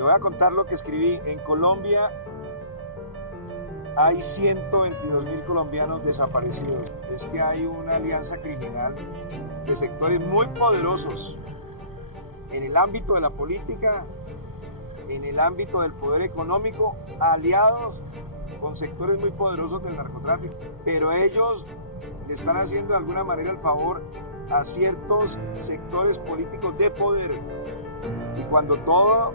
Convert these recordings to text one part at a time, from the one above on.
Le voy a contar lo que escribí. En Colombia hay 122.000 colombianos desaparecidos. Es que hay una alianza criminal de sectores muy poderosos en el ámbito de la política, en el ámbito del poder económico, aliados con sectores muy poderosos del narcotráfico. Pero ellos le están haciendo de alguna manera el favor a ciertos sectores políticos de poder. Y cuando todo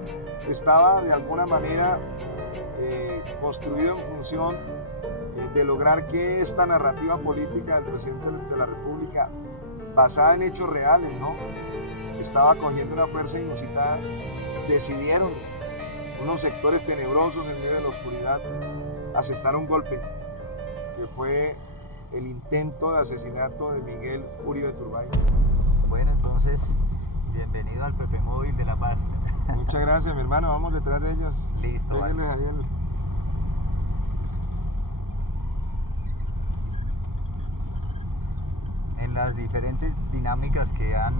estaba de alguna manera construido en función de lograr que esta narrativa política del presidente de la República, basada en hechos reales, ¿no?, estaba cogiendo una fuerza inusitada, decidieron unos sectores tenebrosos en medio de la oscuridad asestar un golpe, que fue el intento de asesinato de Miguel Uribe Turbay. Bueno, entonces, bienvenido al Pepe Móvil de La Paz. Muchas gracias, mi hermano, vamos detrás de ellos. Listo, vale. En las diferentes dinámicas que han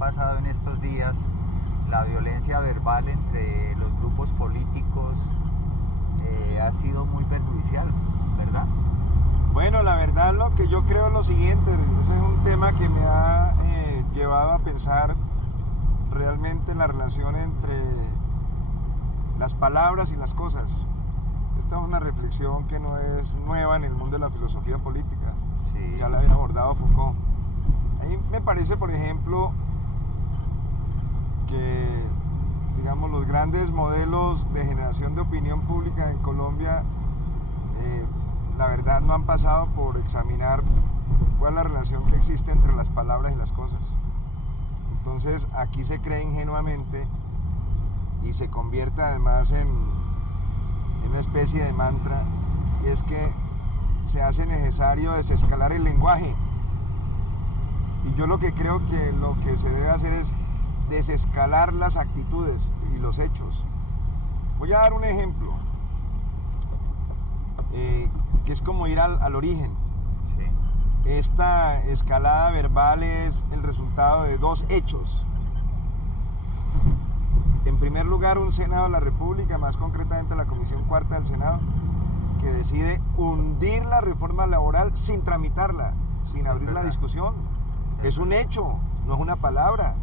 pasado en estos días, la violencia verbal entre los grupos políticos ha sido muy perjudicial, ¿verdad? Bueno, la verdad lo que yo creo es lo siguiente, ese es un tema que me ha llevado a pensar realmente la relación entre las palabras y las cosas. Esta es una reflexión que no es nueva en el mundo de la filosofía política, sí. Ya la había abordado Foucault. A mí me parece, por ejemplo, que digamos los grandes modelos de generación de opinión pública en Colombia la verdad no han pasado por examinar cuál es la relación que existe entre las palabras y las cosas. Entonces aquí se cree ingenuamente y se convierte además en una especie de mantra, y es que se hace necesario desescalar el lenguaje. Y yo lo que creo que lo que se debe hacer es desescalar las actitudes y los hechos. Voy a dar un ejemplo, que es como ir al origen. Sí. Esta escalada verbal es el resultado de dos hechos. En primer lugar, un Senado de la República, más concretamente la Comisión Cuarta del Senado, que decide hundir la reforma laboral sin tramitarla, sin abrir la discusión. Es un hecho, no es una palabra.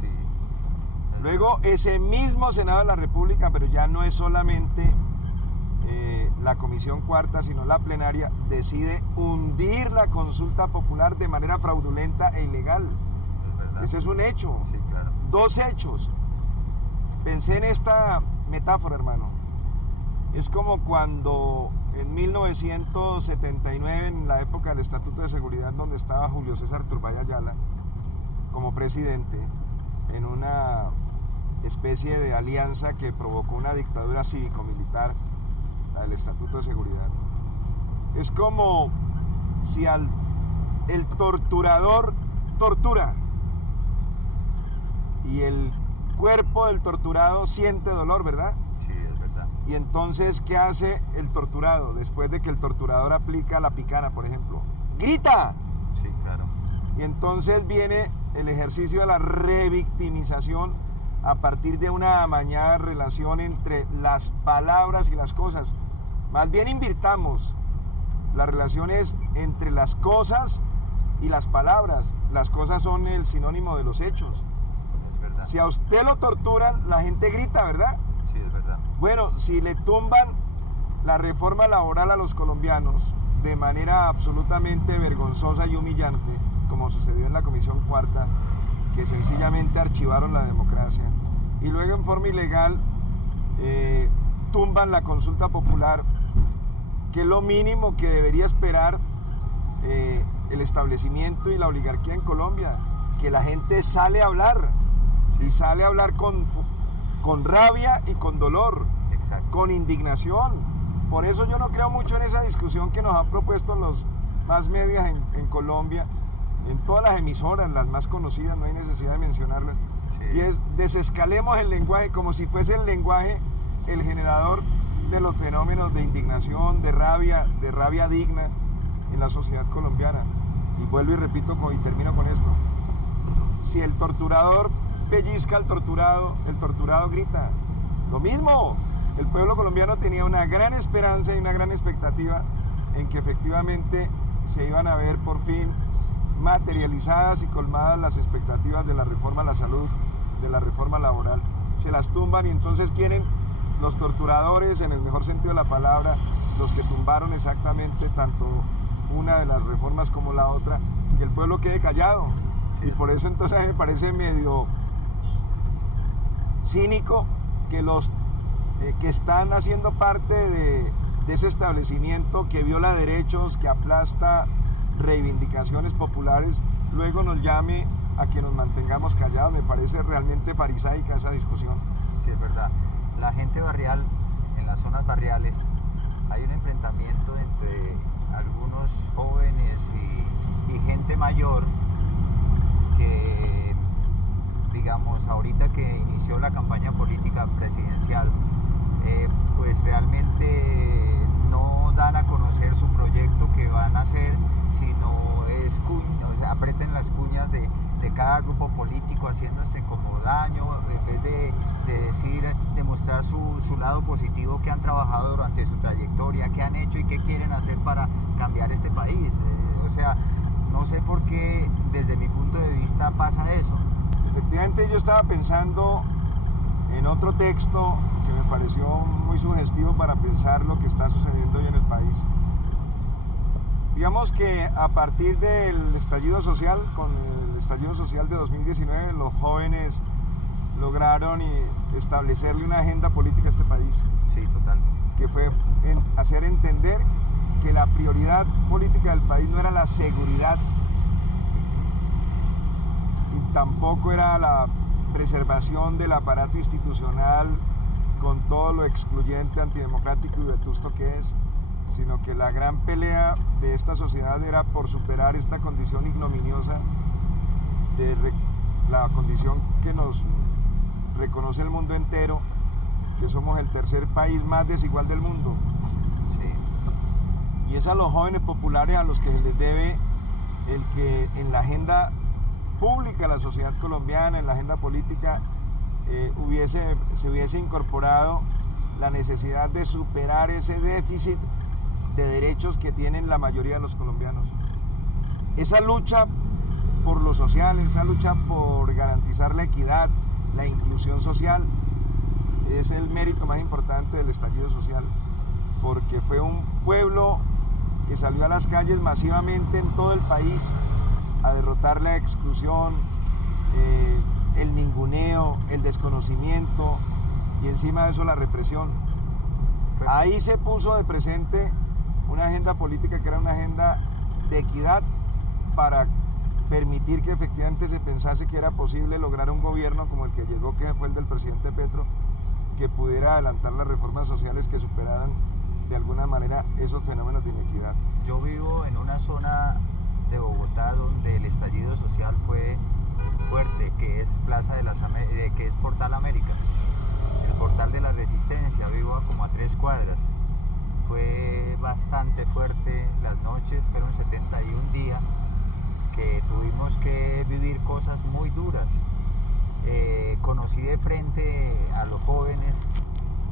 Sí. Luego, ese mismo Senado de la República, pero ya no es solamente la Comisión Cuarta, sino la plenaria, decide hundir la consulta popular de manera fraudulenta e ilegal. Es verdad. Ese es un hecho. Sí, claro. Dos hechos. Pensé en esta metáfora, hermano. Es como cuando en 1979, en la época del Estatuto de Seguridad, donde estaba Julio César Turbay Ayala como presidente, en una especie de alianza que provocó una dictadura cívico-militar, la del Estatuto de Seguridad. Es como si el torturador tortura y el cuerpo del torturado siente dolor, ¿verdad? Sí, es verdad. Y entonces, ¿qué hace el torturado después de que el torturador aplica la picana, por ejemplo? ¡Grita! Sí, claro. Y entonces viene el ejercicio de la revictimización a partir de una amañada relación entre las palabras y las cosas. Más bien invirtamos las relaciones entre las cosas y las palabras. Las cosas son el sinónimo de los hechos. Es verdad. Si a usted lo torturan, la gente grita, ¿verdad? Sí, es verdad. Bueno, si le tumban la reforma laboral a los colombianos de manera absolutamente vergonzosa y humillante, como sucedió en la Comisión Cuarta, que sencillamente archivaron la democracia, y luego en forma ilegal tumban la consulta popular, que es lo mínimo que debería esperar el establecimiento y la oligarquía en Colombia, que la gente sale a hablar, y sale a hablar con rabia y con dolor. Exacto. Con indignación. Por eso yo no creo mucho en esa discusión que nos han propuesto los más medias en Colombia, en todas las emisoras, las más conocidas, no hay necesidad de mencionarlas. Sí. Y es desescalemos el lenguaje, como si fuese el lenguaje el generador de los fenómenos de indignación, de rabia digna en la sociedad colombiana. Y vuelvo y repito y termino con esto. Si el torturador pellizca al torturado, el torturado grita. Lo mismo, el pueblo colombiano tenía una gran esperanza y una gran expectativa en que efectivamente se iban a ver por fin materializadas y colmadas las expectativas de la reforma a la salud, de la reforma laboral. Se las tumban y entonces quieren los torturadores, en el mejor sentido de la palabra, los que tumbaron exactamente tanto una de las reformas como la otra, que el pueblo quede callado. Sí. Y por eso entonces me parece medio cínico que los que están haciendo parte de ese establecimiento que viola derechos, que aplasta reivindicaciones populares, luego nos llame a que nos mantengamos callados. Me parece realmente farisaica esa discusión. Sí, es verdad. La gente barrial, en las zonas barriales, hay un enfrentamiento entre algunos jóvenes y gente mayor que, digamos, ahorita que inició la campaña política presidencial, pues realmente no dan a conocer su proyecto que van a hacer, sino o sea, aprieten las cuñas de cada grupo político haciéndose como daño, en vez de mostrar su lado positivo, que han trabajado durante su trayectoria, qué han hecho y qué quieren hacer para cambiar este país. O sea, no sé por qué desde mi punto de vista pasa eso. Efectivamente, yo estaba pensando en otro texto que me pareció muy sugestivo para pensar lo que está sucediendo hoy en el país. Digamos que a partir del estallido social, con el estallido social de 2019, los jóvenes lograron establecerle una agenda política a este país. Sí, total. Que fue hacer entender que la prioridad política del país no era la seguridad y tampoco era la preservación del aparato institucional con todo lo excluyente, antidemocrático y vetusto que es, sino que la gran pelea de esta sociedad era por superar esta condición ignominiosa, de la condición que nos reconoce el mundo entero, que somos el tercer país más desigual del mundo. Sí. Y es a los jóvenes populares a los que se les debe el que en la agenda pública de la sociedad colombiana, en la agenda política, se hubiese incorporado la necesidad de superar ese déficit de derechos que tienen la mayoría de los colombianos. Esa lucha por lo social, esa lucha por garantizar la equidad, la inclusión social, es el mérito más importante del estallido social, porque fue un pueblo que salió a las calles masivamente en todo el país a derrotar la exclusión, el ninguneo, el desconocimiento y encima de eso la represión. Ahí se puso de presente una agenda política que era una agenda de equidad para permitir que efectivamente se pensase que era posible lograr un gobierno como el que llegó, que fue el del presidente Petro, que pudiera adelantar las reformas sociales que superaran de alguna manera esos fenómenos de inequidad. Yo vivo en una zona de Bogotá donde el estallido social fue fuerte, que es que es Portal Américas, el portal de la Resistencia. Vivo como a 3 cuadras. Fue bastante fuerte las noches, fueron 71 días que tuvimos que vivir cosas muy duras. Conocí de frente a los jóvenes,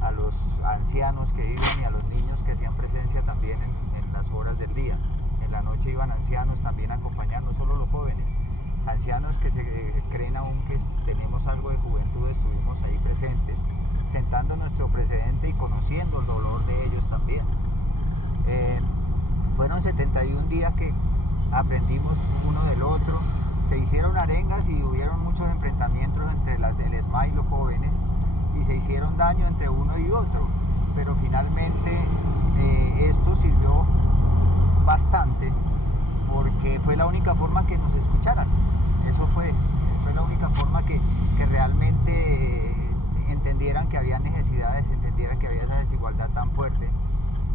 a los ancianos que viven y a los niños que hacían presencia también en las horas del día. En la noche iban ancianos también a acompañar, no solo los jóvenes, ancianos que se creen aún que tenemos algo de juventud. Estuvimos ahí presentes, sentando nuestro precedente y conociendo el dolor de ellos también. Fueron 71 días que aprendimos uno del otro, se hicieron arengas y hubieron muchos enfrentamientos entre las del ESMAD y los jóvenes, y se hicieron daño entre uno y otro, pero finalmente esto sirvió bastante porque fue la única forma que nos escucharan. Eso fue la única forma que realmente entendieran que había necesidades, entendieran que había esa desigualdad tan fuerte,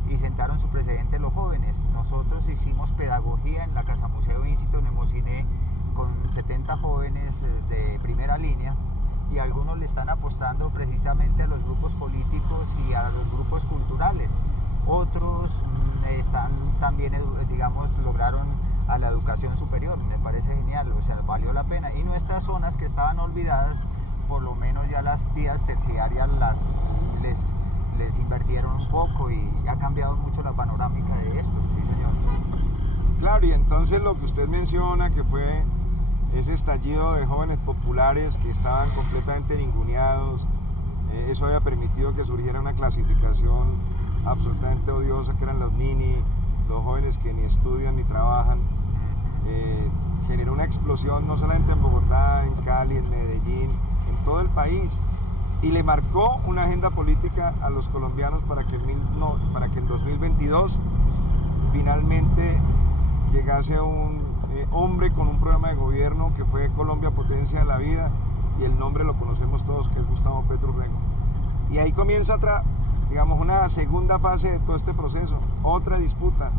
y sentaron su precedente los jóvenes. Nosotros hicimos pedagogía en la Casa Museo Íncito, en Hemociné, con 70 jóvenes de primera línea, y algunos le están apostando precisamente a los grupos políticos y a los grupos culturales. Otros están también, digamos, lograron a la educación superior. Me parece genial, o sea, valió la pena. Y nuestras zonas que estaban olvidadas, por lo menos ya las vías terciarias invirtieron un poco y ha cambiado mucho la panorámica de esto, sí señor. Claro, y entonces lo que usted menciona, que fue ese estallido de jóvenes populares que estaban completamente ninguneados, eso había permitido que surgiera una clasificación absolutamente odiosa, que eran los nini, los jóvenes que ni estudian ni trabajan. Generó una explosión no solamente en Bogotá, en Cali, en Medellín, en todo el país, y le marcó una agenda política a los colombianos para que en 2022 finalmente llegase un hombre con un programa de gobierno que fue Colombia Potencia de la Vida, y el nombre lo conocemos todos, que es Gustavo Petro Urrego. Y ahí comienza una segunda fase de todo este proceso, otra disputa.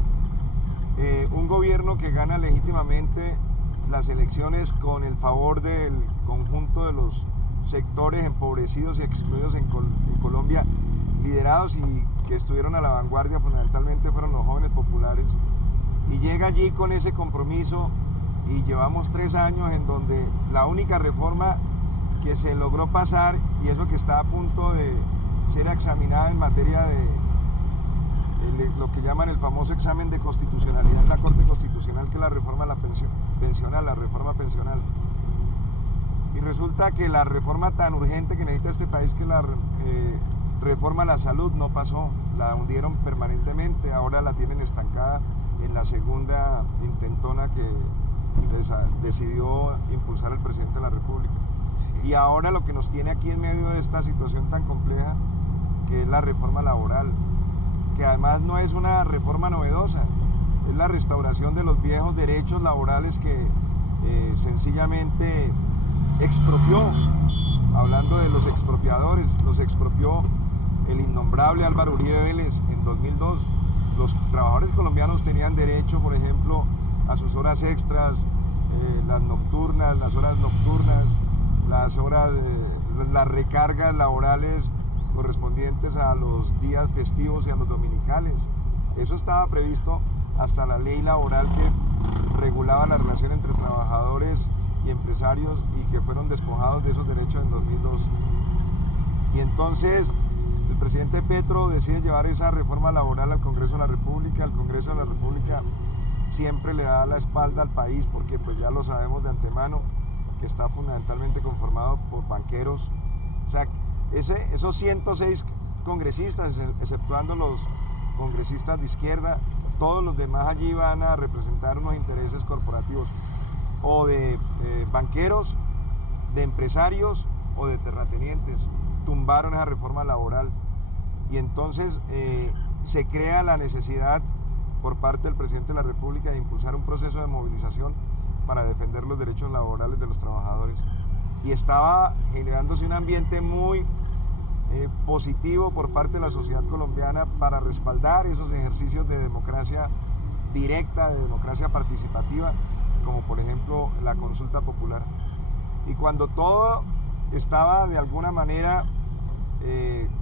Un gobierno que gana legítimamente las elecciones con el favor del conjunto de los sectores empobrecidos y excluidos en Colombia, liderados y que estuvieron a la vanguardia fundamentalmente fueron los jóvenes populares, y llega allí con ese compromiso, y llevamos 3 años en donde la única reforma que se logró pasar, y eso que está a punto de ser examinada en materia de lo que llaman el famoso examen de constitucionalidad en la Corte Constitucional, que es la reforma pensional, la reforma pensional. Y resulta que la reforma tan urgente que necesita este país, que es la reforma a la salud, no pasó, la hundieron permanentemente, ahora la tienen estancada en la segunda intentona que decidió impulsar el presidente de la República. Y ahora lo que nos tiene aquí en medio de esta situación tan compleja, que es la reforma laboral, que además no es una reforma novedosa, es la restauración de los viejos derechos laborales que sencillamente expropió, hablando de los expropiadores, los expropió el innombrable Álvaro Uribe Vélez en 2002. Los trabajadores colombianos tenían derecho, por ejemplo, a sus horas extras, las nocturnas, las horas nocturnas, las recargas laborales correspondientes a los días festivos y a los dominicales. Eso estaba previsto hasta la ley laboral que regulaba la relación entre trabajadores y empresarios, y que fueron despojados de esos derechos en 2002. Y entonces el presidente Petro decide llevar esa reforma laboral al Congreso de la República. El Congreso de la República siempre le da la espalda al país, porque pues ya lo sabemos de antemano, que está fundamentalmente conformado por banqueros. O sea, esos 106 congresistas, exceptuando los congresistas de izquierda, todos los demás allí van a representar unos intereses corporativos, o de banqueros, de empresarios o de terratenientes. Tumbaron esa reforma laboral, y entonces se crea la necesidad por parte del presidente de la República de impulsar un proceso de movilización para defender los derechos laborales de los trabajadores, y estaba generándose un ambiente muy positivo por parte de la sociedad colombiana para respaldar esos ejercicios de democracia directa, de democracia participativa, como por ejemplo la consulta popular. Y cuando todo estaba de alguna manera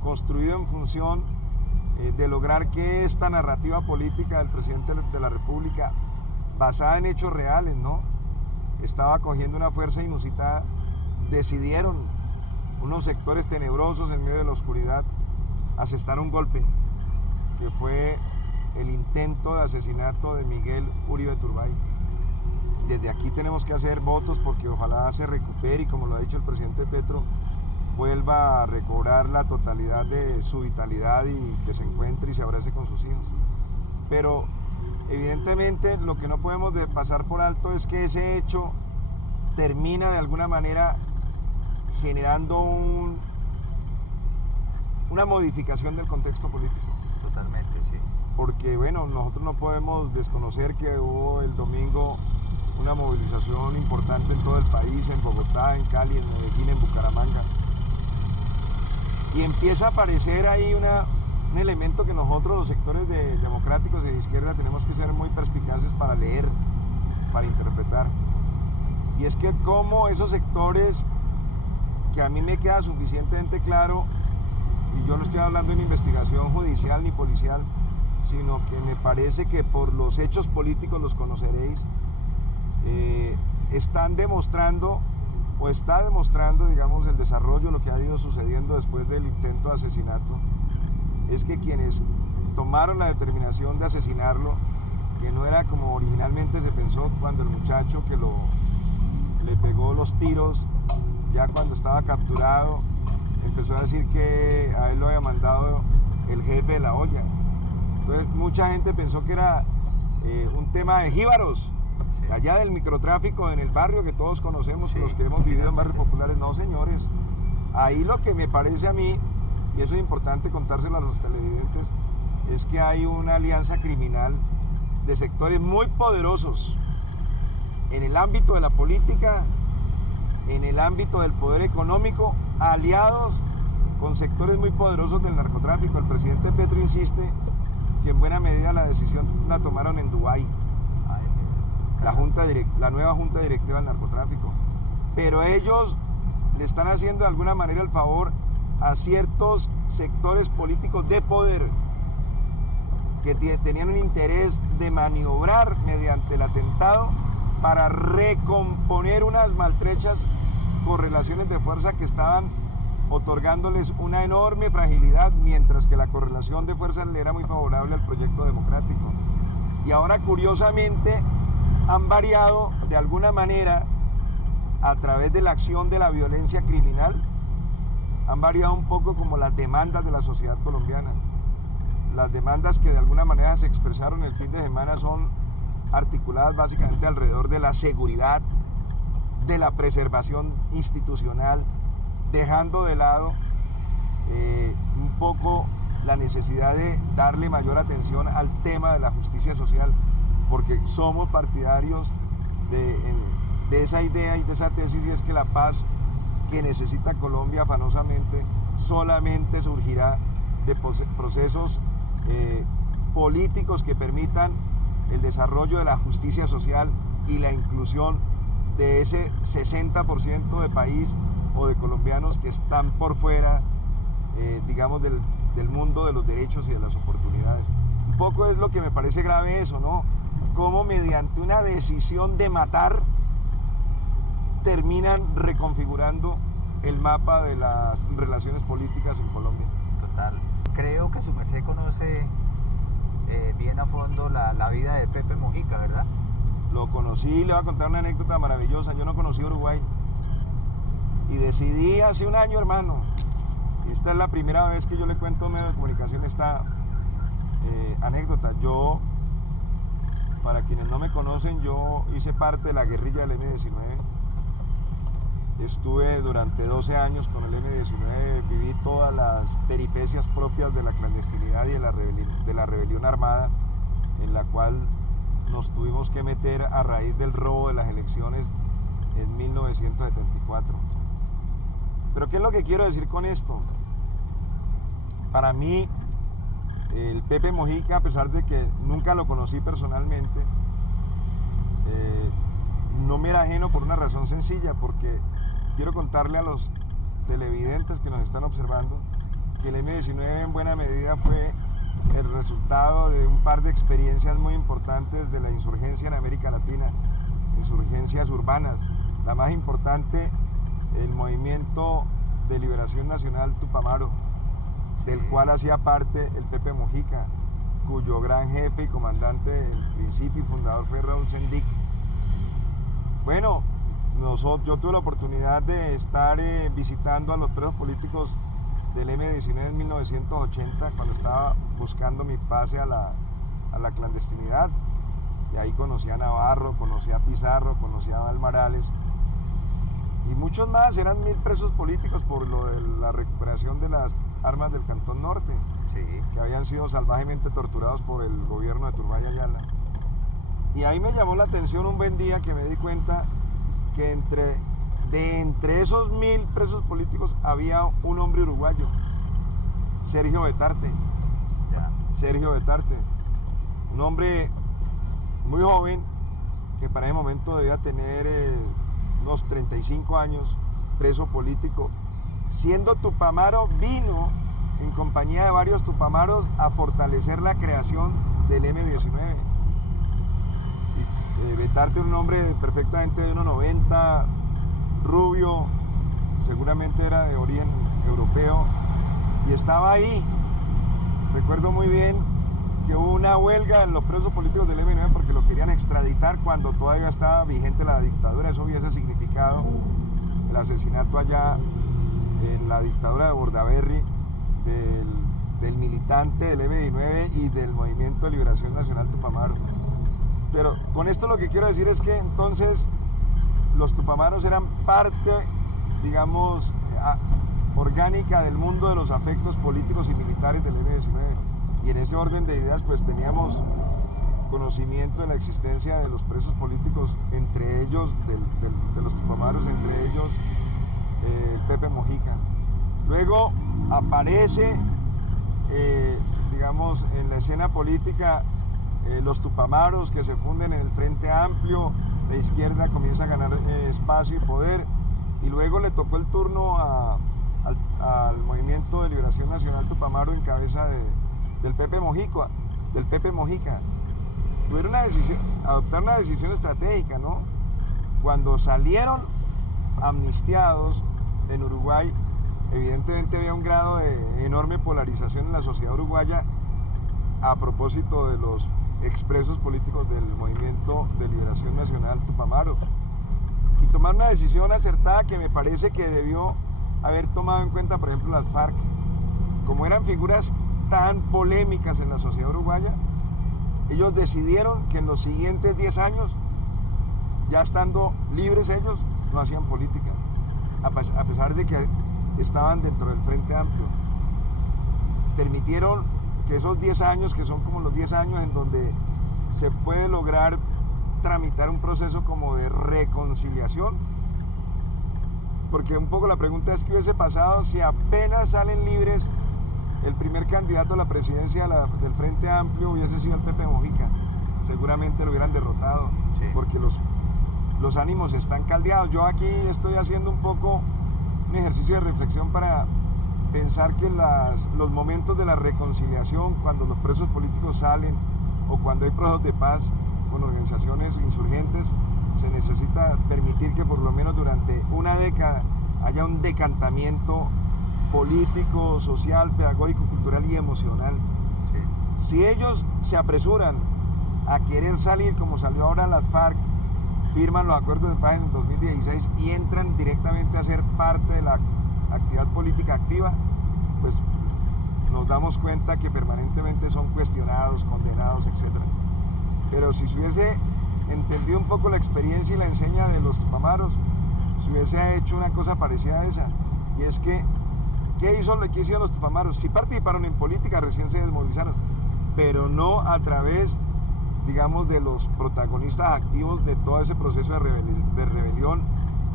construido en función de lograr que esta narrativa política del presidente de la República, basada en hechos reales, ¿no?, estaba cogiendo una fuerza inusitada, decidieron unos sectores tenebrosos en medio de la oscuridad asestar un golpe, que fue el intento de asesinato de Miguel Uribe Turbay. Desde aquí tenemos que hacer votos porque ojalá se recupere y, como lo ha dicho el presidente Petro, vuelva a recobrar la totalidad de su vitalidad y que se encuentre y se abrace con sus hijos. Pero evidentemente lo que no podemos pasar por alto es que ese hecho termina de alguna manera generando una modificación del contexto político. Totalmente, sí. Porque bueno, nosotros no podemos desconocer que hubo el domingo una movilización importante en todo el país, en Bogotá, en Cali, en Medellín, en Bucaramanga. Y empieza a aparecer ahí un elemento que nosotros, los sectores democráticos y de izquierda, tenemos que ser muy perspicaces para leer, para interpretar. Y es que como esos sectores, que a mí me queda suficientemente claro, y yo no estoy hablando de una investigación judicial ni policial, sino que me parece que por los hechos políticos los conoceréis, están demostrando, o está demostrando, digamos, el desarrollo de lo que ha ido sucediendo después del intento de asesinato es que quienes tomaron la determinación de asesinarlo, que no era como originalmente se pensó cuando el muchacho que le pegó los tiros, ya cuando estaba capturado, empezó a decir que a él lo había mandado el jefe de la olla. Entonces mucha gente pensó que era un tema de jíbaros, Sí. allá del microtráfico en el barrio que todos conocemos, Sí, los que hemos vivido en barrios populares. No, señores, ahí lo que me parece a mí, y eso es importante contárselo a los televidentes, es que hay una alianza criminal de sectores muy poderosos en el ámbito de la política, en el ámbito del poder económico, aliados con sectores muy poderosos del narcotráfico. El presidente Petro insiste que en buena medida la decisión la tomaron en Dubái, la nueva junta directiva del narcotráfico. Pero ellos le están haciendo de alguna manera el favor a ciertos sectores políticos de poder que tenían un interés de maniobrar mediante el atentado para recomponer unas maltrechas correlaciones de fuerza que estaban otorgándoles una enorme fragilidad, mientras que la correlación de fuerzas le era muy favorable al proyecto democrático. Y ahora, curiosamente, han variado de alguna manera a través de la acción de la violencia criminal, han variado un poco como las demandas de la sociedad colombiana. Las demandas que de alguna manera se expresaron el fin de semana son articuladas básicamente alrededor de la seguridad, de la preservación institucional, dejando de lado un poco la necesidad de darle mayor atención al tema de la justicia social, porque somos partidarios de esa idea y de esa tesis, y es que la paz que necesita Colombia afanosamente solamente surgirá de procesos políticos que permitan el desarrollo de la justicia social y la inclusión de ese 60% de país o de colombianos que están por fuera, digamos, del mundo de los derechos y de las oportunidades. Un poco es lo que me parece grave eso, ¿no? Cómo mediante una decisión de matar terminan reconfigurando el mapa de las relaciones políticas en Colombia. Total. Creo que su merced conoce bien a fondo la vida de Pepe Mujica, ¿verdad? Lo conocí, le voy a contar una anécdota maravillosa. Yo no conocí Uruguay y decidí hace un año, hermano. Esta es la primera vez que yo le cuento a un medio de comunicación esta anécdota. Yo, para quienes no me conocen, yo hice parte de la guerrilla del M-19. Estuve durante 12 años con el M-19, viví todas las peripecias propias de la clandestinidad y de la rebelión armada, en la cual nos tuvimos que meter a raíz del robo de las elecciones en 1974. Pero ¿qué es lo que quiero decir con esto? Para mí, el Pepe Mujica, a pesar de que nunca lo conocí personalmente, no me era ajeno por una razón sencilla, porque quiero contarle a los televidentes que nos están observando que el M-19 en buena medida fue el resultado de un par de experiencias muy importantes de la insurgencia en América Latina, insurgencias urbanas. La más importante, el movimiento de liberación nacional Tupamaro, del cual hacía parte el Pepe Mujica, cuyo gran jefe y comandante en principio y fundador fue Raúl Sendic. Bueno, yo tuve la oportunidad de estar visitando a los presos políticos del M-19 en 1980, cuando estaba buscando mi pase a la clandestinidad. Y ahí conocí a Navarro, conocí a Pizarro, conocí a Valmarales y muchos más. Eran 1000 presos políticos por lo de la recuperación de las armas del Cantón Norte, Sí. que habían sido salvajemente torturados por el gobierno de Turbay Ayala. Y ahí me llamó la atención un buen día que me di cuenta que entre esos 1000 presos políticos había un hombre uruguayo, Sergio Betarte. Ya. Sergio Betarte, un hombre muy joven que para ese momento debía tener unos 35 años, preso político. Siendo Tupamaro, vino en compañía de varios tupamaros a fortalecer la creación del M-19. Betarte era un hombre perfectamente de 1,90, rubio, seguramente era de origen europeo, y estaba ahí recuerdo muy bien que hubo una huelga en los presos políticos del M-9 porque lo querían extraditar cuando todavía estaba vigente la dictadura. Eso hubiese significado el asesinato allá en la dictadura de Bordaberry del militante del M-19 y del Movimiento de Liberación Nacional Tupamaro. Pero con esto lo que quiero decir es que entonces los tupamaros eran parte, digamos, orgánica del mundo de los afectos políticos y militares del M-19. Y en ese orden de ideas pues teníamos conocimiento de la existencia de los presos políticos, entre ellos de los tupamaros, entre ellos el Pepe Mojica. Luego aparece, digamos, en la escena política los tupamaros que se funden en el Frente Amplio, la izquierda comienza a ganar espacio y poder, y luego le tocó el turno al Movimiento de Liberación Nacional Tupamaro en cabeza del Pepe Mojica. Tuvieron adoptar una decisión estratégica, ¿no? Cuando salieron amnistiados en Uruguay, evidentemente había un grado de enorme polarización en la sociedad uruguaya a propósito de los expresos políticos del Movimiento de Liberación Nacional Tupamaro. Y tomar una decisión acertada que me parece que debió haber tomado en cuenta, por ejemplo, las FARC. Como eran figuras tan polémicas en la sociedad uruguaya, ellos decidieron que en los siguientes 10 años, ya estando libres ellos, no hacían política, a pesar de que estaban dentro del Frente Amplio. Permitieron que esos 10 años, que son como los 10 años en donde se puede lograr tramitar un proceso como de reconciliación, porque un poco la pregunta es qué hubiese pasado si apenas salen libres el primer candidato a la presidencia del Frente Amplio hubiese sido el Pepe Mojica. Seguramente lo hubieran derrotado, sí, porque los ánimos están caldeados. Yo aquí estoy haciendo un poco un ejercicio de reflexión para pensar que los momentos de la reconciliación, cuando los presos políticos salen o cuando hay procesos de paz con organizaciones insurgentes, se necesita permitir que por lo menos durante una década haya un decantamiento político, social, pedagógico, cultural y emocional. Sí. Si ellos se apresuran a querer salir como salió ahora las FARC, firman los acuerdos de paz en el 2016 y entran directamente a ser parte de la actividad política activa, pues nos damos cuenta que permanentemente son cuestionados, condenados, etc. Pero si se hubiese entendido un poco la experiencia y la enseña de los tupamaros, se hubiese hecho una cosa parecida a esa, y es que ¿qué hicieron los tupamaros? Sí participaron en política, recién se desmovilizaron, pero no a través, digamos, de los protagonistas activos de todo ese proceso de rebelión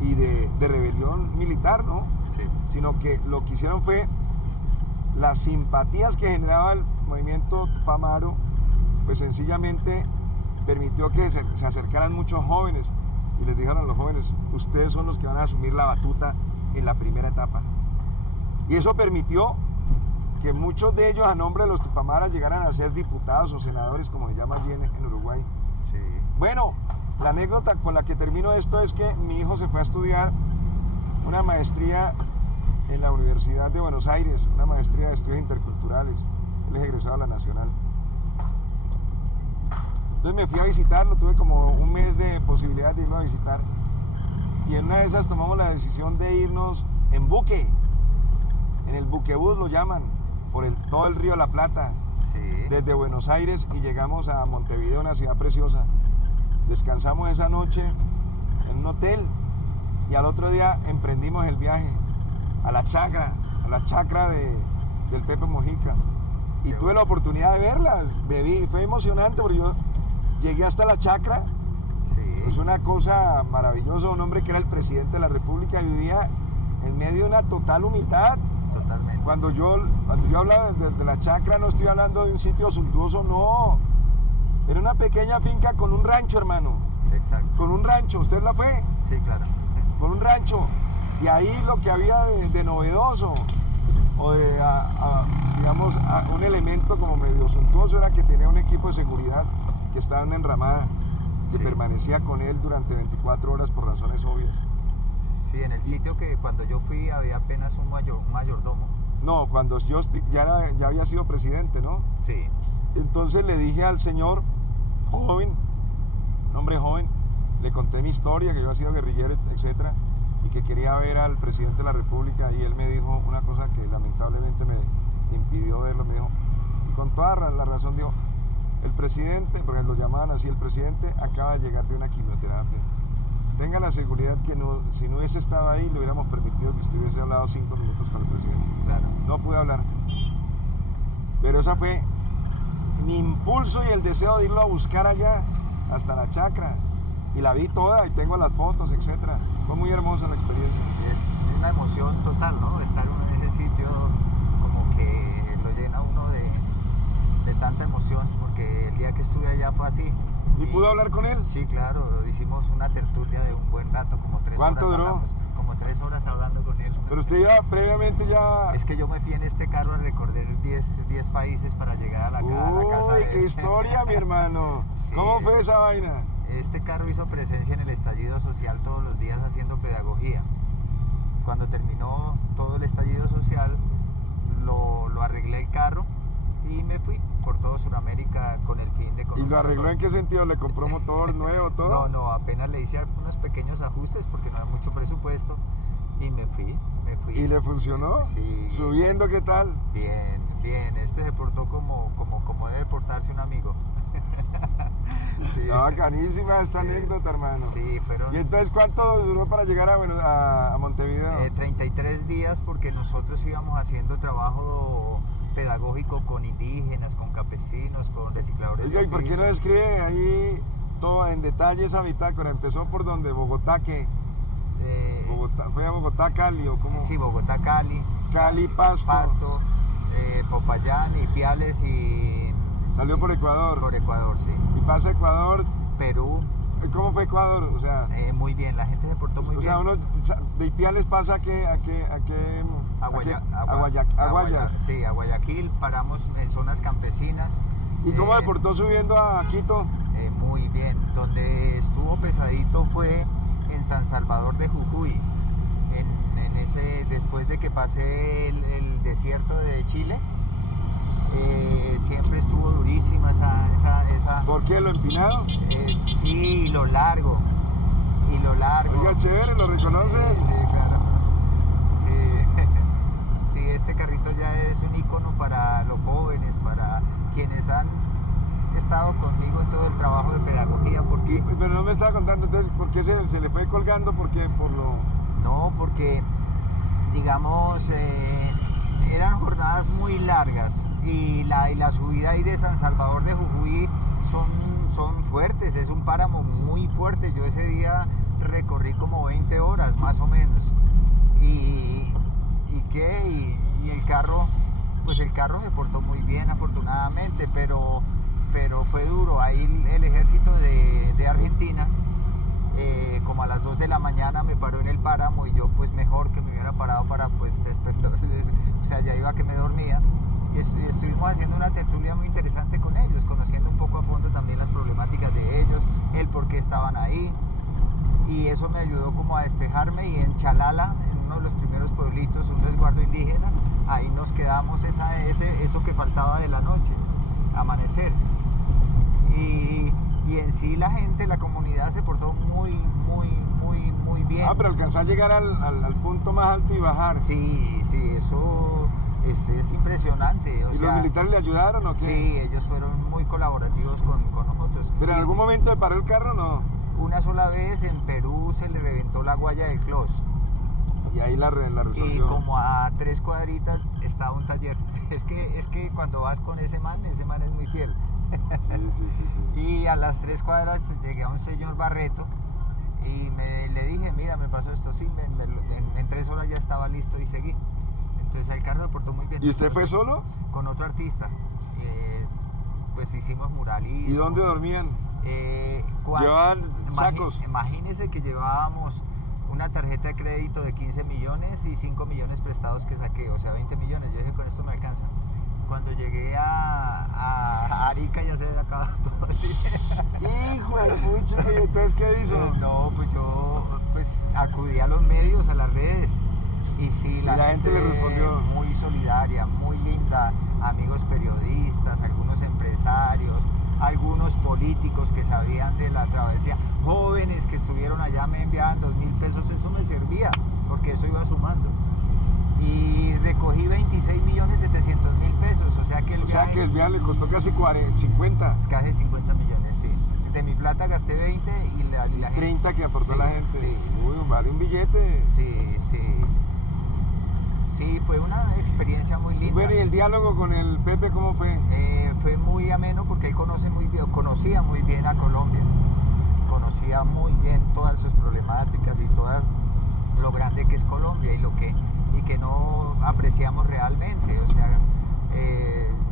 y de rebelión militar, ¿no? Sí. Sino que lo que hicieron fue las simpatías que generaba el movimiento Tupamaro, pues sencillamente permitió que se acercaran muchos jóvenes y les dijeron a los jóvenes, ustedes son los que van a asumir la batuta en la primera etapa. Y eso permitió que muchos de ellos, a nombre de los tupamaras, llegaran a ser diputados o senadores, como se llama allí en Uruguay. Sí. Bueno, la anécdota con la que termino esto es que mi hijo se fue a estudiar una maestría en la Universidad de Buenos Aires, una maestría de estudios interculturales. Él es egresado a la Nacional. Entonces me fui a visitarlo, tuve como un mes de posibilidad de irlo a visitar. Y en una de esas tomamos la decisión de irnos en buque. En el buquebús lo llaman, por todo el río de la Plata, sí, desde Buenos Aires, y llegamos a Montevideo, una ciudad preciosa. Descansamos esa noche en un hotel y al otro día emprendimos el viaje a la chacra del Pepe Mojica. Y tuve la oportunidad de verla, fue emocionante porque yo llegué hasta la chacra. Sí. Es una cosa maravillosa, un hombre que era el presidente de la República y vivía en medio de una total humildad. Totalmente. Cuando yo hablaba de la chacra, no estoy hablando de un sitio suntuoso, no. Era una pequeña finca con un rancho, hermano. Exacto. Con un rancho, ¿usted la fue? Sí, claro. Con un rancho. Y ahí lo que había de novedoso, o de, digamos, un elemento como medio suntuoso, era que tenía un equipo de seguridad que estaba en una enramada, que sí, permanecía con él durante 24 horas por razones obvias. Sí, en el sitio que cuando yo fui había apenas un mayordomo. No, cuando yo ya había sido presidente, ¿no? Sí. Entonces le dije al señor joven, un hombre joven, le conté mi historia, que yo había sido guerrillero, etcétera, y que quería ver al presidente de la República, y él me dijo una cosa que lamentablemente me impidió verlo. Me dijo, y con toda la razón, dijo, el presidente, porque lo llamaban así, el presidente acaba de llegar de una quimioterapia. Tenga la seguridad que no, si no hubiese estado ahí, le hubiéramos permitido que usted hubiese hablado 5 minutos con el presidente. Claro. No pude hablar. Pero esa fue mi impulso y el deseo de irlo a buscar allá, hasta la chacra. Y la vi toda y tengo las fotos, etcétera. Fue muy hermosa la experiencia. Es una emoción total, ¿no? Estar en ese sitio como que lo llena uno de tanta emoción, porque el día que estuve allá fue así. ¿Y pudo hablar con él? Sí, claro, hicimos una tertulia de un buen rato, como 3 horas. ¿Cuánto duró? Hablamos, como 3 horas hablando con él. Pero usted ya previamente ya... Es que yo me fui en este carro a recorrer 10 países para llegar a la casa ¡Uy, de qué historia, mi hermano! Sí. ¿Cómo fue esa vaina? Este carro hizo presencia en el estallido social todos los días haciendo pedagogía. Cuando terminó todo el estallido social, lo arreglé el carro y me fui por todo Sudamérica con el fin de conocer. ¿Y lo arregló en qué sentido? ¿Le compró motor nuevo, todo? No, apenas le hice unos pequeños ajustes porque no hay mucho presupuesto y me fui. ¿Y le funcionó? Sí. ¿Subiendo qué tal? Bien. Este se portó como debe portarse un amigo. Sí. Bacanísima esta anécdota, hermano. Sí, fueron... ¿Y entonces cuánto duró para llegar a Montevideo? 33 días, porque nosotros íbamos haciendo trabajo pedagógico con indígenas, con campesinos, con recicladores. Oiga, ¿y por qué no describe ahí todo en detalle esa bitácora? ¿Empezó por donde? ¿Bogotá qué? ¿Fue a Bogotá, Cali o cómo? Sí, Bogotá, Cali. Cali, Pasto. Popayán, Ipiales y... Salió por Ecuador. Por Ecuador, sí. Y pasa Ecuador. Perú. ¿Cómo fue Ecuador? O sea, muy bien, la gente se portó muy bien. O sea, uno de Ipiales pasa a Guayas. Sí, a Guayaquil, paramos en zonas campesinas. ¿Y cómo se portó subiendo a Quito? Muy bien. Donde estuvo pesadito fue en San Salvador de Jujuy. Después de que pasé el desierto de Chile, siempre estuvo durísima esa... ¿Por qué? ¿Lo empinado? Sí, lo largo. Oiga, chévere, ¿lo reconoce? Sí, claro. Sí. Sí, este carrito ya es un icono para los jóvenes, para quienes han estado conmigo en todo el trabajo de pedagogía. Porque... Pero no me estaba contando, entonces, ¿por qué se le fue colgando? ¿Por qué? No, porque, digamos, eran jornadas muy largas y la subida ahí de San Salvador de Jujuy son fuertes, es un páramo muy fuerte. Yo ese día recorrí como 20 horas más o menos. ¿Y el carro? Pues el carro se portó muy bien afortunadamente, pero fue duro. Ahí el ejército de Argentina, como a las 2 de la mañana me paró en el páramo, y yo pues mejor que me hubiera parado para pues despertar, o sea, ya iba que me dormía. Y estuvimos haciendo una tertulia muy interesante con ellos, conociendo un poco a fondo también las problemáticas de ellos, el por qué estaban ahí, y eso me ayudó como a despejarme. Y en Chalala, en uno de los primeros pueblitos, un resguardo indígena, ahí nos quedamos eso que faltaba de la noche, amanecer. Y en sí la gente, la comunidad se portó muy bien. Ah, pero alcanzó a llegar al punto más alto y bajar. Sí, eso es impresionante. ¿Y los militares le ayudaron o qué? Sí, ellos fueron muy colaborativos con nosotros. ¿Pero en algún momento le paró el carro o no? Una sola vez en Perú se le reventó la guaya del clós. Y ahí la resolvió. Y como a 3 cuadritas estaba un taller. Es que cuando vas con ese man es muy fiel. Sí. Y a las 3 cuadras llegué a un señor Barreto y le dije, mira, me pasó esto. Sí, en 3 horas ya estaba listo y seguí. Entonces el carro me portó muy bien. ¿Y usted fue solo? Con otro artista. Pues hicimos muralismo. ¿Y dónde dormían? ¿Llevaban sacos? Imagínese que llevábamos una tarjeta de crédito de 15 millones y 5 millones prestados que saqué, o sea 20 millones. Yo dije, con esto me alcanza. Cuando llegué a Arica ya se había acabado todo el dinero. ¡Hijo de pucha! ¿Y entonces qué hizo? No, pues yo acudí a los medios, a las redes, Y sí, la gente le respondió. Muy solidaria, muy linda, amigos periodistas, algunos empresarios, algunos políticos que sabían de la travesía, jóvenes que estuvieron allá me enviaban 2.000 pesos, eso me servía, porque eso iba sumando. Y recogí 26.700.000 pesos, o sea que el viaje le costó casi 50. Casi 50 millones, sí. De mi plata gasté 20 y la gente... 30 que aportó la gente. Sí. Uy, vale un billete. Sí. Sí, fue una experiencia muy linda. Bueno, ¿y el diálogo con el Pepe cómo fue? Fue muy ameno porque él conocía muy bien a Colombia. Conocía muy bien todas sus problemáticas y todas lo grande que es Colombia y que no apreciamos realmente. O sea,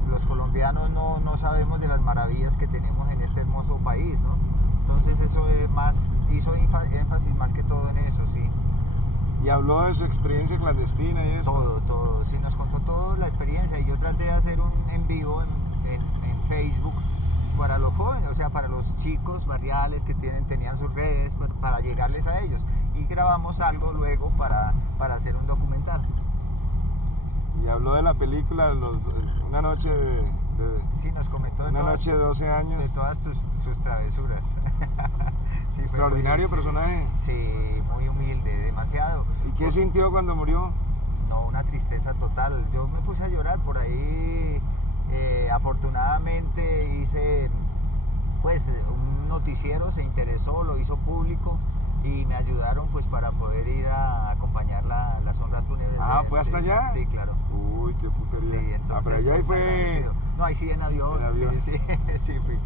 los colombianos no sabemos de las maravillas que tenemos en este hermoso país, ¿no? Entonces eso hizo énfasis más que todo en eso, sí. Y habló de su experiencia clandestina y eso. Todo, sí, nos contó toda la experiencia y yo traté de hacer un en vivo en Facebook para los jóvenes, o sea, para los chicos barriales que tenían sus redes, para llegarles a ellos. Y grabamos algo luego para hacer un documental. Y habló de la película, una noche sí, nos comentó de una noche de 12 años. De todas sus travesuras. Sí, extraordinario personaje. Sí, muy humilde, demasiado. ¿Y qué sintió cuando murió? No, una tristeza total. Yo me puse a llorar por ahí. Afortunadamente hice pues un noticiero, se interesó, lo hizo público y me ayudaron pues para poder ir a acompañar las honras fúnebres. ¿Fue hasta allá? Sí, claro. Uy, qué putería. Sí, entonces, pero allá pues, fue... No, ahí sí en avión. En avión. Sí, fui.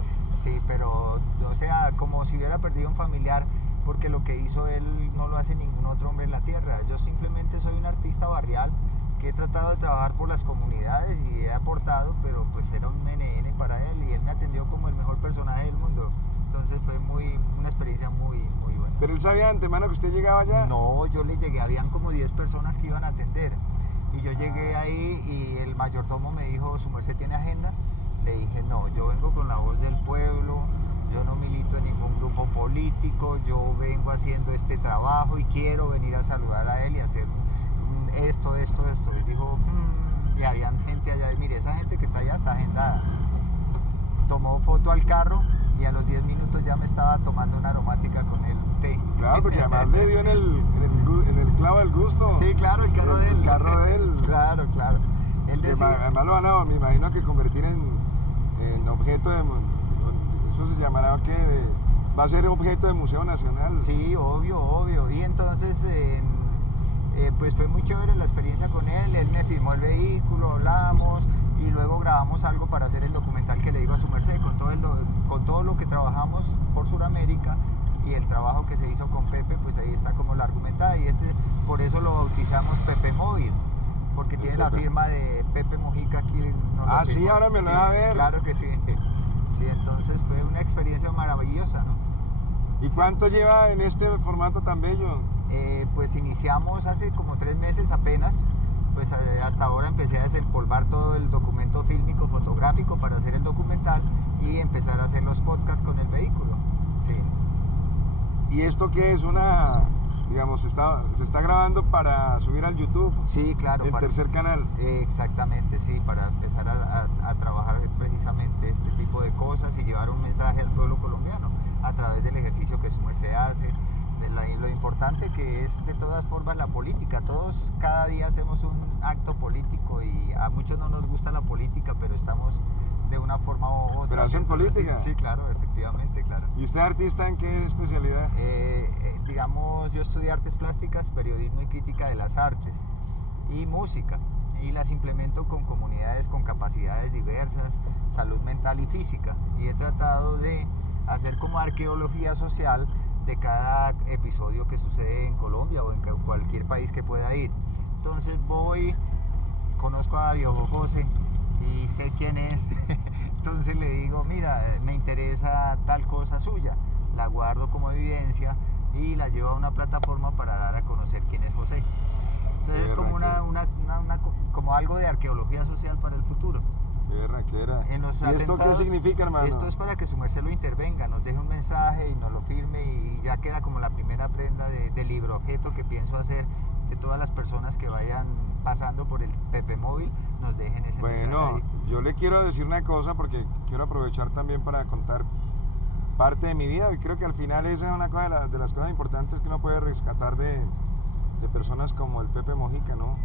Sí, pero, o sea, como si hubiera perdido un familiar, porque lo que hizo él no lo hace ningún otro hombre en la tierra. Yo simplemente soy un artista barrial que he tratado de trabajar por las comunidades y he aportado, pero pues era un NN para él y él me atendió como el mejor personaje del mundo. Entonces fue una experiencia muy buena. ¿Pero él sabía de antemano que usted llegaba allá? No, yo le llegué, habían como 10 personas que iban a atender. Y yo llegué ahí y el mayordomo me dijo, ¿su merced tiene agenda? Le dije, no, yo vengo con la voz del pueblo, yo no milito en ningún grupo político, yo vengo haciendo este trabajo y quiero venir a saludar a él y hacer esto. Y dijo, y había gente allá, y mire, esa gente que está allá está agendada. Tomó foto al carro y a los 10 minutos ya me estaba tomando una aromática con el té. Claro, porque además le dio en el clavo del gusto. Sí, claro, el carro de él. El carro de él. Claro. Él decía, además lo van a, me imagino que convertir en objeto de... Eso se llamará que va a ser objeto de Museo Nacional. Sí, obvio. Y entonces, pues fue muy chévere la experiencia con él. Él me firmó el vehículo, hablamos y luego grabamos algo para hacer el documental que le digo a su merced, con todo lo que trabajamos por Sudamérica y el trabajo que se hizo con Pepe, pues ahí está como la argumentada y por eso lo bautizamos Pepe Móvil, porque tiene la firma de Pepe Mojica aquí. Sí, ahora me lo va a ver. Claro que sí. Sí, entonces fue una experiencia maravillosa, ¿no? ¿Y cuánto lleva en este formato tan bello? Pues iniciamos hace como 3 meses apenas, pues hasta ahora empecé a desempolvar todo el documento fílmico fotográfico para hacer el documental y empezar a hacer los podcasts con el vehículo. Sí. ¿Y esto qué es? Digamos, se está grabando para subir al YouTube. Sí, claro. El tercer canal. Exactamente, sí, para empezar a trabajar precisamente este tipo de cosas y llevar un mensaje al pueblo colombiano a través del ejercicio que su merced hace, lo importante que es de todas formas la política. Todos cada día hacemos un acto político y a muchos no nos gusta la política, pero estamos de una forma u otra. ¿Pero hacen política? Sí, claro, efectivamente, claro. ¿Y usted artista en qué especialidad? Digamos, yo estudié artes plásticas, periodismo y crítica de las artes y música, y las implemento con comunidades con capacidades diversas, salud mental y física, y he tratado de hacer como arqueología social de cada episodio que sucede en Colombia o en cualquier país que pueda ir. Entonces conozco a Diogo José y sé quién es, entonces le digo, mira, me interesa tal cosa suya, la guardo como evidencia y la llevo a una plataforma para dar a conocer quién es José. Entonces es como como algo de arqueología social para el futuro. ¿Y esto qué significa, hermano? Esto es para que su merced lo intervenga, nos deje un mensaje y nos lo firme y ya queda como la primera prenda de libro objeto que pienso hacer que todas las personas que vayan pasando por el Pepe Móvil nos dejen ese mensaje Bueno, ahí. yo le quiero decir una cosa porque quiero aprovechar también para contar parte de mi vida y creo que al final esa es una cosa de las cosas importantes que uno puede rescatar de personas como el Pepe Mojica, ¿no?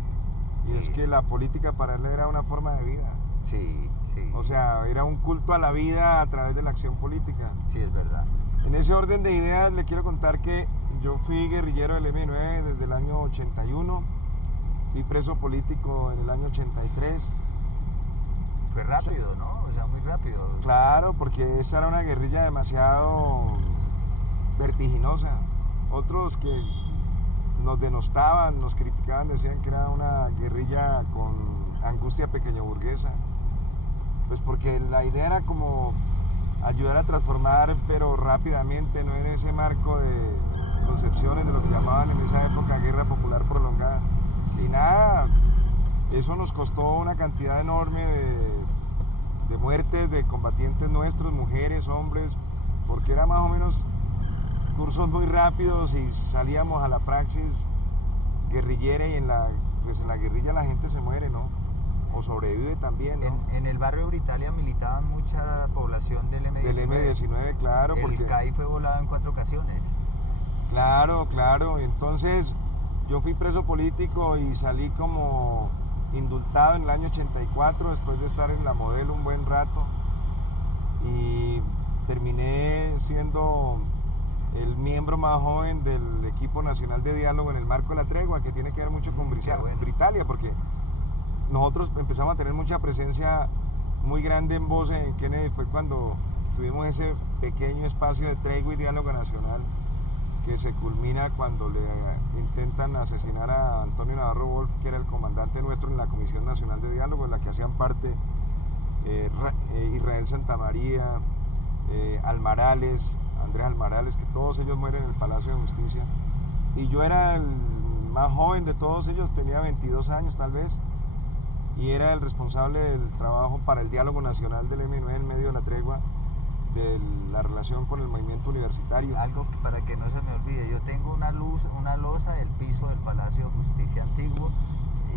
Y Sí. es que la política para él era una forma de vida. Sí, sí. O sea, era un culto a la vida a través de la acción política. Sí, es verdad. En ese orden de ideas le quiero contar que yo fui guerrillero del M9 desde el año 81, fui preso político en el año 83. Fue rápido, ¿no? O sea, muy rápido. Claro, porque esa era una guerrilla demasiado vertiginosa. Otros que nos denostaban, nos criticaban, decían que era una guerrilla con angustia pequeño burguesa. Pues porque la idea era como ayudar a transformar, pero rápidamente, no en ese marco de concepciones de lo que llamaban en esa época guerra popular prolongada. Y nada, eso nos costó una cantidad enorme de muertes de combatientes nuestros, mujeres, hombres, porque era más o menos cursos muy rápidos y salíamos a la praxis guerrillera y pues en la guerrilla la gente se muere, ¿no? O sobrevive también, ¿no? En el barrio Britalia militaban mucha población del M19. Del M19, claro, El porque... CAI fue volado en 4 ocasiones. Claro, claro. Entonces yo fui preso político y salí como indultado en el año 84 después de estar en la Modelo un buen rato y terminé siendo el miembro más joven del equipo nacional de diálogo en el marco de la tregua, que tiene que ver mucho con Britalia, porque nosotros empezamos a tener mucha presencia muy grande en voz en Kennedy. Fue cuando tuvimos ese pequeño espacio de tregua y diálogo nacional que se culmina cuando le intentan asesinar a Antonio Navarro Wolf, que era el comandante nuestro en la Comisión Nacional de Diálogo, en la que hacían parte Israel Santamaría, Almarales, Andrés Almarales, que todos ellos mueren en el Palacio de Justicia. Y yo era el más joven de todos ellos, tenía 22 años tal vez, y era el responsable del trabajo para el diálogo nacional del M9 en medio de la tregua, de la relación con el movimiento universitario. Algo que, para que no se me olvide, yo tengo una losa del piso del Palacio de Justicia antiguo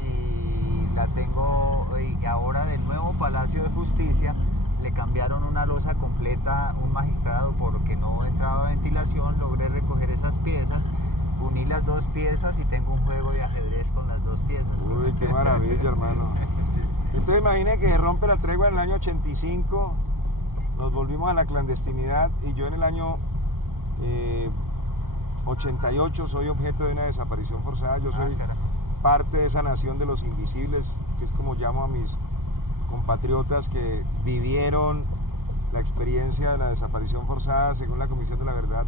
y la tengo, y ahora del nuevo Palacio de Justicia le cambiaron una losa completa, un magistrado, porque no entraba ventilación. Logré recoger esas piezas, uní las 2 piezas y tengo un juego de ajedrez con las 2 piezas. Uy, qué maravilla, hermano. Sí. Entonces imagine que rompe la tregua en el año 85, nos volvimos a la clandestinidad y yo en el año 88 soy objeto de una desaparición forzada. Yo soy parte de esa nación de los invisibles, que es como llamo a mis compatriotas que vivieron la experiencia de la desaparición forzada. Según la Comisión de la Verdad,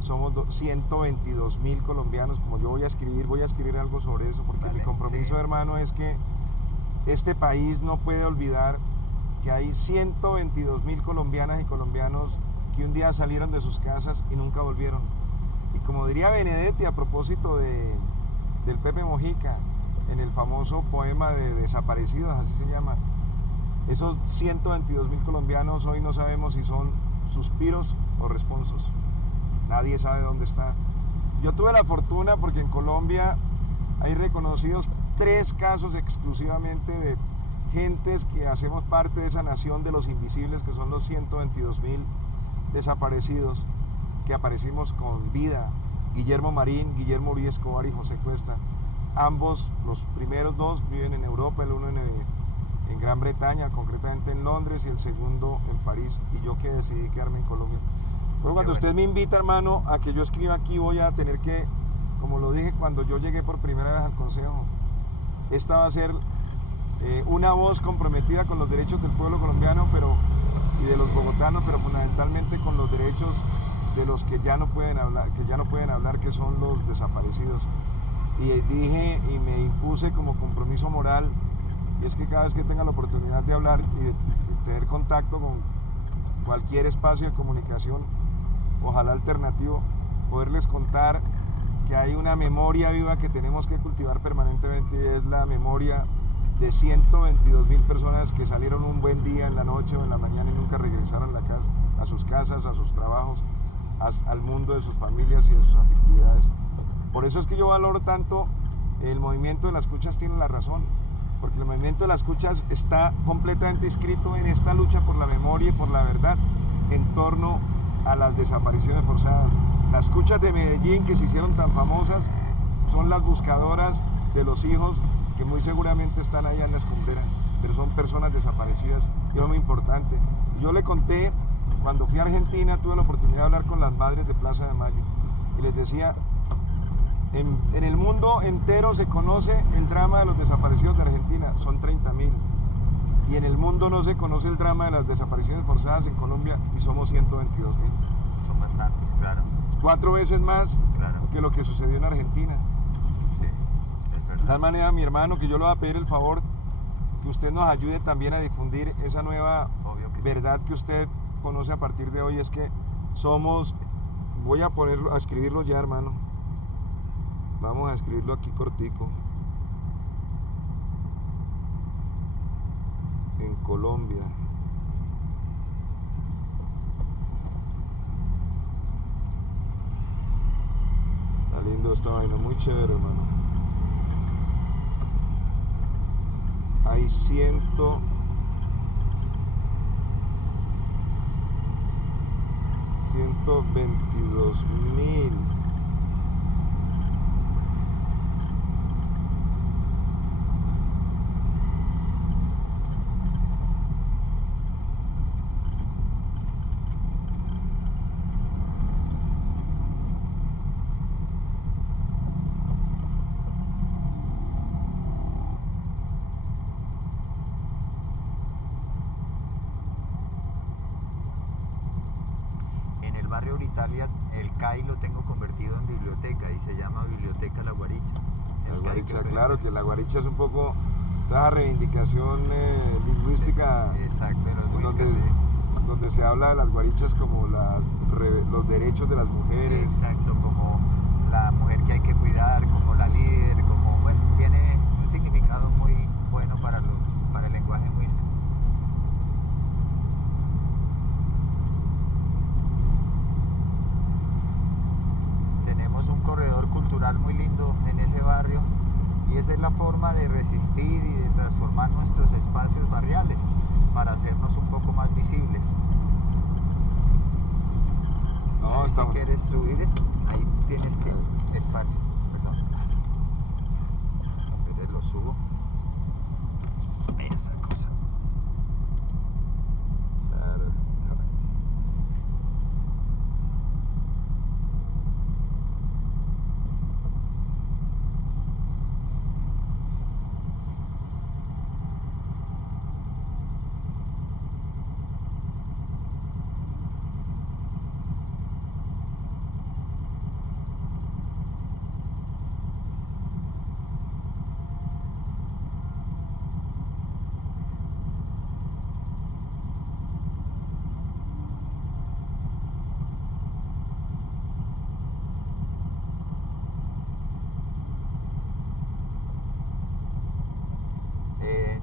somos 122.000 colombianos. Como yo voy a escribir algo sobre eso, porque mi compromiso, hermano, es que este país no puede olvidar que hay 122.000 colombianas y colombianos que un día salieron de sus casas y nunca volvieron. Y como diría Benedetti a propósito del Pepe Mojica, en el famoso poema de Desaparecidos, así se llama, esos 122.000 colombianos hoy no sabemos si son suspiros o responsos. Nadie sabe dónde está. Yo tuve la fortuna porque en Colombia hay reconocidos 3 casos exclusivamente de gentes que hacemos parte de esa nación de los invisibles, que son los 122.000 desaparecidos que aparecimos con vida: Guillermo Marín, Guillermo Uribe Escobar y José Cuesta. Ambos, los primeros 2 viven en Europa, el uno en Gran Bretaña, concretamente en Londres, y el segundo en París, y yo que decidí quedarme en Colombia. Pero cuando usted me invita, hermano, a que yo escriba aquí, voy a tener que, como lo dije cuando yo llegué por primera vez al Consejo, esta va a ser una voz comprometida con los derechos del pueblo colombiano y de los bogotanos, pero fundamentalmente con los derechos de los que ya no pueden hablar, que son los desaparecidos. Y dije y me impuse como compromiso moral, y es que cada vez que tenga la oportunidad de hablar y de tener contacto con cualquier espacio de comunicación, ojalá alternativo, poderles contar que hay una memoria viva que tenemos que cultivar permanentemente, y es la memoria de 122.000 personas que salieron un buen día en la noche o en la mañana y nunca regresaron a sus casas, a sus trabajos, al mundo de sus familias y de sus actividades. Por eso es que yo valoro tanto el movimiento de las Cuchas tiene la razón, porque el movimiento de las Cuchas está completamente inscrito en esta lucha por la memoria y por la verdad en torno a las desapariciones forzadas. Las Cuchas de Medellín, que se hicieron tan famosas, son las buscadoras de los hijos que muy seguramente están allá en la escombrera, pero son personas desaparecidas, y eso es muy importante. Yo le conté, cuando fui a Argentina, tuve la oportunidad de hablar con las madres de Plaza de Mayo, y les decía, en el mundo entero se conoce el drama de los desaparecidos de Argentina, son 30.000, y en el mundo no se conoce el drama de las desapariciones forzadas en Colombia, y somos 122.000. Son bastantes, claro. 4 veces más Claro. que lo que sucedió en Argentina. Sí, es De verdad. tal manera, mi hermano, que yo le voy a pedir el favor que usted nos ayude también a difundir esa nueva Obvio que sí. verdad que usted conoce a partir de hoy, es que somos, voy a ponerlo, a escribirlo ya, hermano. Vamos a escribirlo aquí cortico. En Colombia. Está lindo esta vaina, muy chévere, hermano. Hay 122.000. En el barrio Britalia, el CAI lo tengo convertido en biblioteca y se llama Biblioteca La Guaricha. La El CAI Guaricha, que claro, que la Guaricha es un poco esa reivindicación lingüística Exacto, de los en muiscas donde se habla de las guarichas como los derechos de las mujeres. Exacto, como la mujer que hay que cuidar, como la líder, como, bueno, tiene un significado muy bueno para el lenguaje muisca. Tenemos un corredor cultural muy lindo en ese barrio y esa es la forma de resistir y de transformar nuestros espacios barriales para hacernos un poco más visibles. No, Ahí, si estamos. quieres subir, ahí tienes espacio. Perdón. Pero lo subo. Esa cosa. Claro.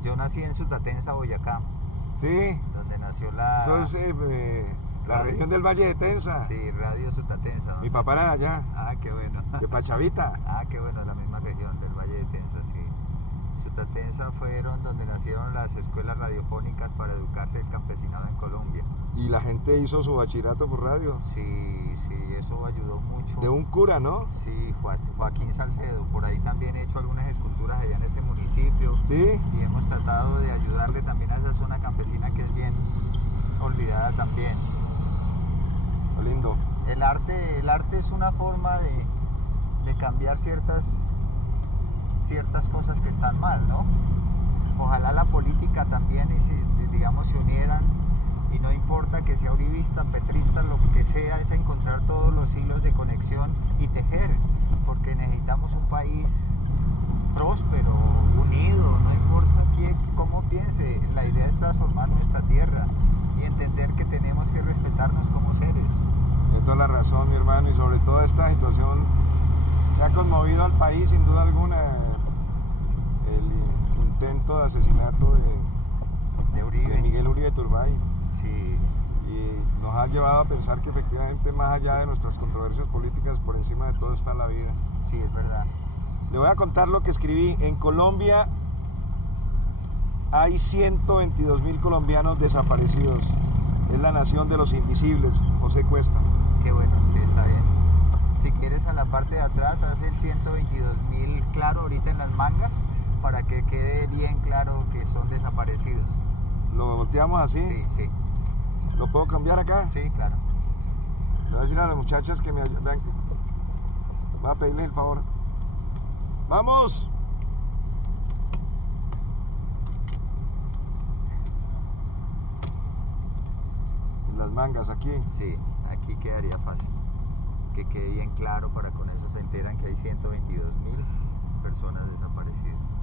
Yo nací en Sutatensa, Boyacá, Sí, donde nació la, eso es la región del Valle de Tensa. sí, Radio Sutatensa. Mi papá era de allá, Ah, qué bueno. de Pachavita. Ah, qué bueno, la misma región del Valle de Tensa, sí. Sutatensa fueron donde nacieron las escuelas radiofónicas para educarse el campesinado en Colombia. Y la gente hizo su bachillerato por radio. Sí, sí, eso ayudó mucho. De un cura, ¿no? Sí, Joaquín Salcedo. Por ahí también he hecho algunas esculturas allá en ese municipio. Sí. Y hemos tratado de ayudarle también a esa zona campesina que es bien olvidada también. Lindo. El arte es una forma de cambiar ciertas cosas que están mal, ¿no? Ojalá la política también, digamos, se unieran y no importa que sea uribista, petrista, lo que sea, es encontrar todos los hilos de conexión y tejer, porque necesitamos un país próspero, unido, no importa cómo piense, la idea es transformar nuestra tierra y entender que tenemos que respetarnos como seres. Tienes toda la razón, mi hermano, y sobre todo esta situación que ha conmovido al país, sin duda alguna, el intento de asesinato De Uribe. de Miguel Uribe Turbay. Sí, Y nos ha llevado a pensar que efectivamente, más allá de nuestras controversias políticas, por encima de todo está la vida. sí, es verdad. Le voy a contar lo que escribí. En Colombia hay 122.000 colombianos desaparecidos. Es la nación de los invisibles, José Cuesta. Qué bueno, sí, está bien. Si quieres, a la parte de atrás, haz el 122.000 claro ahorita en las mangas para que quede bien claro que son desaparecidos. ¿Lo volteamos así? Sí, sí. ¿Lo puedo cambiar acá? Sí, claro. Le voy a decir a las muchachas que me ayuden. Voy a pedirles el favor. ¡Vamos! En las mangas, aquí. Sí, aquí quedaría fácil. Que quede bien claro para con eso se enteran que hay 122.000 personas desaparecidas.